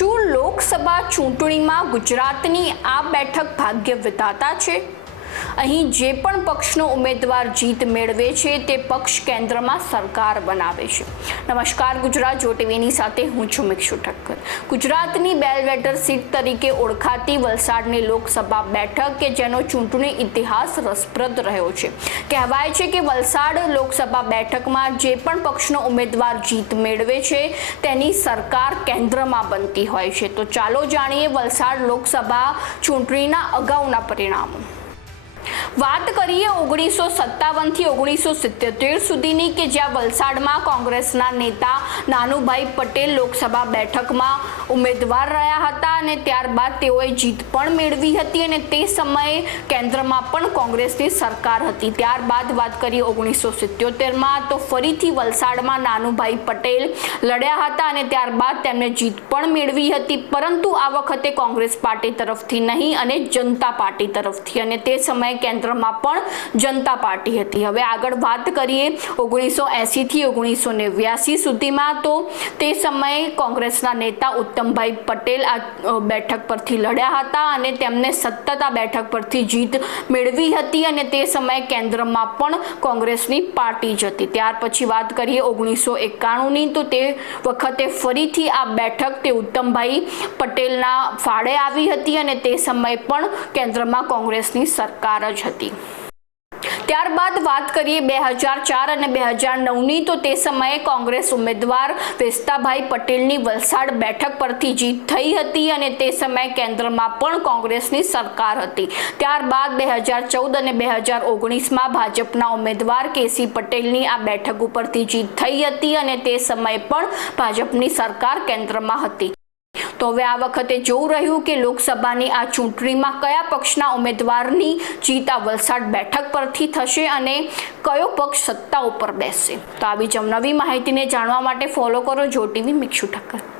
શું લોકસભા ચૂંટણીમાં ગુજરાતની આ બેઠક ભાગ્ય વિધાતા છે? અહીં જે પણ પક્ષનો ઉમેદવાર જીત મેળવે છે, તે પક્ષ કેન્દ્રમાં સરકાર બનાવે છે. નમસ્કાર, ગુજરાત જો ટીવીની સાથે હું છું મિક્ષુ ઠક્કર. ગુજરાતની બેલવેટર સીટ તરીકે ઓળખાતી વલસાડની લોકસભા બેઠક કે જેનો ચૂંટણી ઇતિહાસ રસપ્રદ રહ્યો છે. કહેવાય છે કે વલસાડ લોકસભા બેઠકમાં જે પણ પક્ષનો ઉમેદવાર જીત મેળવે છે, તેની સરકાર કેન્દ્રમાં બનતી હોય છે. તો ચાલો જાણીએ વલસાડ લોકસભા ચૂંટણીના અગાઉના પરિણામો. વાત કરીએ ઓગણીસો સત્તાવનથી ઓગણીસો સિત્યોતેર સુધીની કે જ્યાં વલસાડમાં કોંગ્રેસના નેતા નાનુભાઈ પટેલ લોકસભા બેઠકમાં ઉમેદવાર રહ્યા હતા અને ત્યારબાદ તેઓએ જીત પણ મેળવી હતી અને તે સમયે કેન્દ્રમાં પણ કોંગ્રેસની સરકાર હતી. ત્યારબાદ વાત કરીએ ઓગણીસો સિત્યોતેરમાં તો ફરીથી વલસાડમાં નાનુભાઈ પટેલ લડ્યા હતા અને ત્યારબાદ તેમણે જીત પણ મેળવી હતી. પરંતુ આ વખતે કોંગ્રેસ પાર્ટી તરફથી નહીં અને જનતા પાર્ટી તરફથી અને તે સમયે કેન્દ્રમાં પણ જનતા પાર્ટી હતી. હવે આગળ વાત કરીએ ઓગણીસો એંસીથી ઓગણીસો નેવ્યાસી સુધીમાં તો તે સમયે કોંગ્રેસના નેતા ઉત્તમભાઈ પટેલ આ બેઠક પરથી લડ્યા હતા અને તેમને સતત આ બેઠક પરથી જીત મેળવી હતી અને તે સમયે કેન્દ્રમાં પણ કોંગ્રેસની પાર્ટી જ હતી. ત્યાર પછી વાત કરીએ ઓગણીસો એકાણુંની તો તે વખતે ફરીથી આ બેઠક તે ઉત્તમભાઈ પટેલના ફાળે આવી હતી અને તે સમયે પણ કેન્દ્રમાં કોંગ્રેસની સરકાર જ હતી. ત્યારબાદ વાત કરીએ બે હજાર ચાર અને બે હજાર નવની, તો તે સમયે કોંગ્રેસ ઉમેદવાર વેસ્તાભાઈ પટેલની વલસાડ બેઠક પરથી જીત થઈ હતી અને તે સમયે કેન્દ્રમાં પણ કોંગ્રેસની સરકાર હતી. ત્યારબાદ બે હજાર ચૌદ અને બે હજાર ઓગણીસમાં ભાજપના ઉમેદવાર કેસી પટેલની આ બેઠક ઉપરથી જીત થઈ હતી અને તે સમયે પણ ભાજપની સરકાર કેન્દ્રમાં હતી. તો હવે આ વખતે જોવું રહ્યું કે લોકસભાની આ ચૂંટણીમાં કયા પક્ષના ઉમેદવારની જીત આ વલસાડ બેઠક પરથી થશે અને કયો પક્ષ સત્તા ઉપર બેસશે. તો આવી જ નવી માહિતીને જાણવા માટે ફોલો કરો જો ટીવી મિક્ષુ ઠક્કર.